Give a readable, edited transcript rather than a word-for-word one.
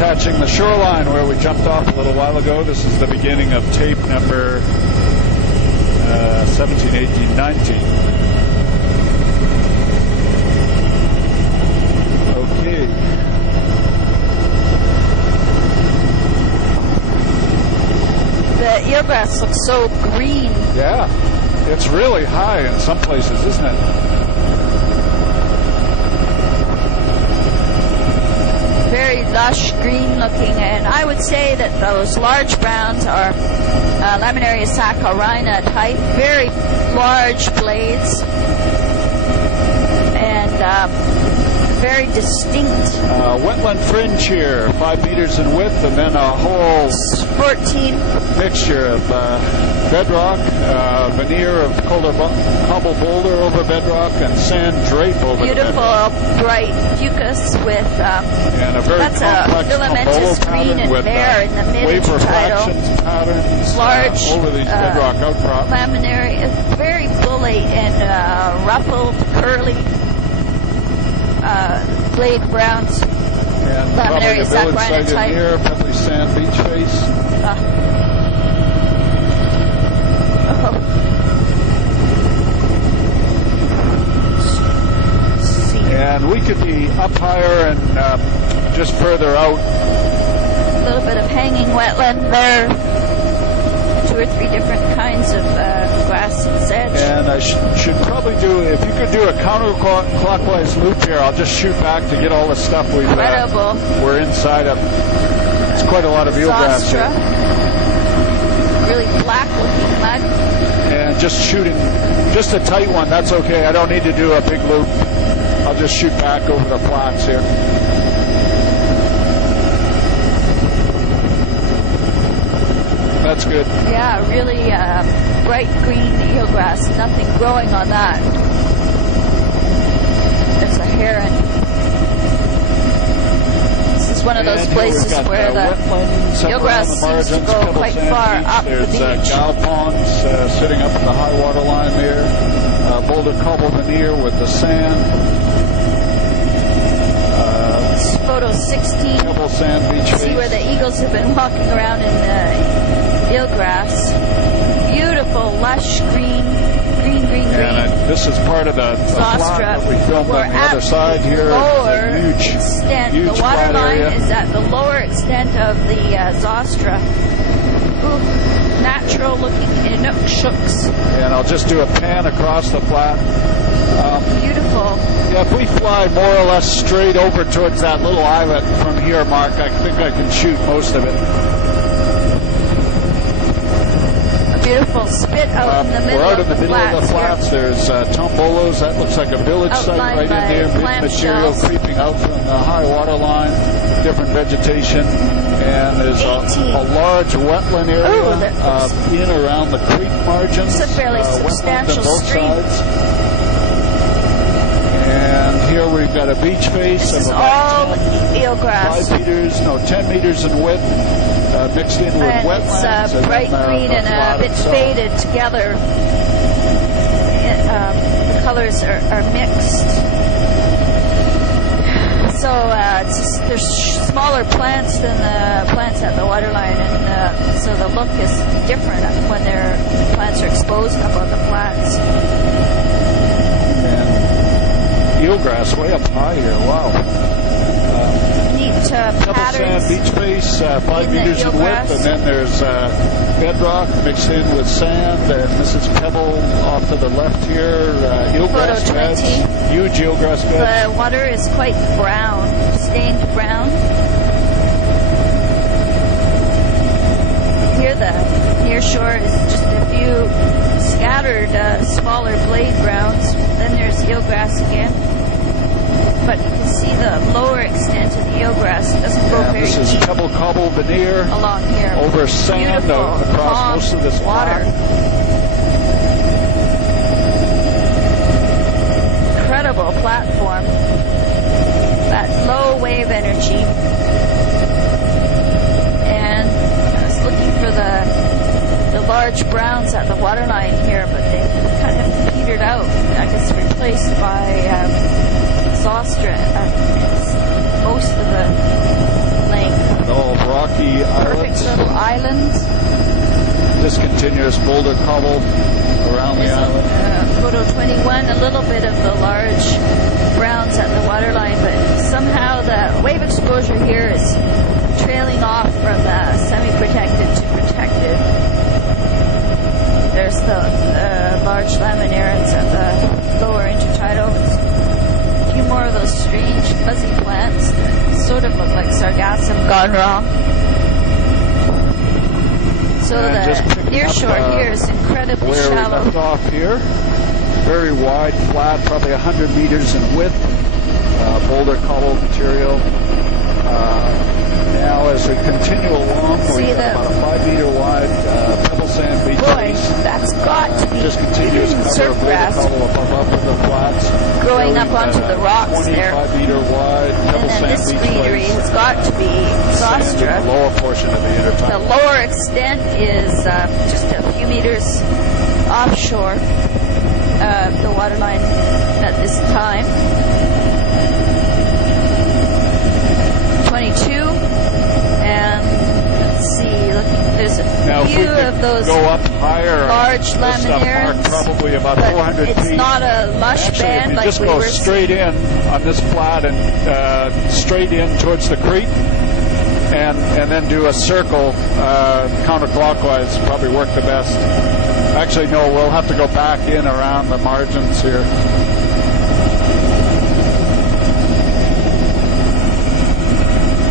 attaching the shoreline where we jumped off a little while ago. This is the beginning of tape number 17, 18, 19. Okay. The eelgrass looks so green. Yeah, it's really high in some places, isn't it? Very lush green looking, and I would say that those large browns are Laminaria saccharina type, very large blades, and very distinct. Wetland fringe here, 5 meters in width, and then a whole 14 mixture of bedrock, veneer of cobble boulder over bedrock, and sand drape over beautiful bedrock. bright fucus with and a very that's complex a filamentous green and with bare in the wave mid-tidal. refractions patterns Large over these bedrock outcrops. laminaria, very bully and ruffled, curly blade browns. And Laminaria probably a village saccharina site type. in here, pebbly sand beach face. And we could be up higher and just further out. A little bit of hanging wetland there. 2 or 3 different kinds of grass and sedge. And I should probably do, if you could do a counterclockwise loop here, I'll just shoot back to get all the stuff we're inside of. It's quite a lot of eelgrass here. Really black looking mud. And just shooting, just a tight one, that's okay. I don't need to do a big loop. I'll just shoot back over the flats here. That's good. Yeah, really bright green eelgrass. Nothing growing on that. There's a heron. This is one of those places where the eelgrass seems to go quite far up the beach. There's gal ponds sitting up at the high water line there. Boulder cobble veneer with the sand. Photo 16. Pebble sand beach face. See where the eagles have been walking around in the eelgrass. Beautiful, lush green. And this is part of the flat that we filmed on the other side here. Lower huge extent. Huge the water line area. is at the lower extent of the Zostra. Ooh, natural looking Inukshooks. And I'll just do a pan across the flat. Beautiful. Yeah, if we fly more or less straight over towards that little islet from here, Mark, I think I can shoot most of it. A beautiful spit out in the middle We're out in the of middle of the flats. There's Tombolos. That looks like a village site right in there. Big material creeping out from the high water line. Different vegetation. And there's a large wetland area in around the creek margins. It's a fairly substantial stream. Sides. And here we've got a beach face. This is all eelgrass. 10 meters in width, mixed in with wetlands. It's bright green and a bit faded together. The colors are mixed. So there's smaller plants than the plants at the waterline, and so the look is different when their plants are exposed up on the flats. Eelgrass way up high here. Wow. Neat patterns. Sand beach face, 5 meters in width, and then there's bedrock mixed in with sand, and this is pebble off to the left here. Eelgrass beds, huge eelgrass beds. The water is quite brown, stained brown. Here the near shore is just a few scattered smaller blade browns. Then there's eelgrass again. But you can see the lower extent of the eelgrass. It doesn't go very deep. This is pebble cobble veneer along here. Over sand across most of this water. Incredible platform. That low wave energy. And I was looking for the large browns at the waterline here, but they kind of petered out. I guess replaced by Zostra at most of the length. boulder cobble around the island. Photo 21, a little bit of the large browns at the waterline, but somehow the wave exposure here is trailing off from semi-protected to protected. There's the large laminarans at the lower intertidal. A few more of those strange fuzzy plants that sort of look like sargassum gone wrong. So the near shore here is incredibly where shallow. we left off here, very wide, flat, probably 100 meters in width, boulder cobble material. Now as we continue along, we've got about a 5 meter wide pebble sand beach. Boy, that's got to be just continuous cover surf of boulder grass cobble up in the flats. growing up onto the rocks there. 25 meter wide pebble And then sand this beach greenery place. has got to be Sand in Zostra. the lower portion of the The intertidal. lower extent is just a few meters offshore the waterline at this time. 22, and let's see, there's a Now, if we few could of those go up higher, large this stuff laminarans, marked probably about but 400 it's feet. not a lush Actually, band if you like just we go were straight in on this flat and straight in towards the creek, and then do a circle counterclockwise, probably work the best. Actually, no, we'll have to go back in around the margins here.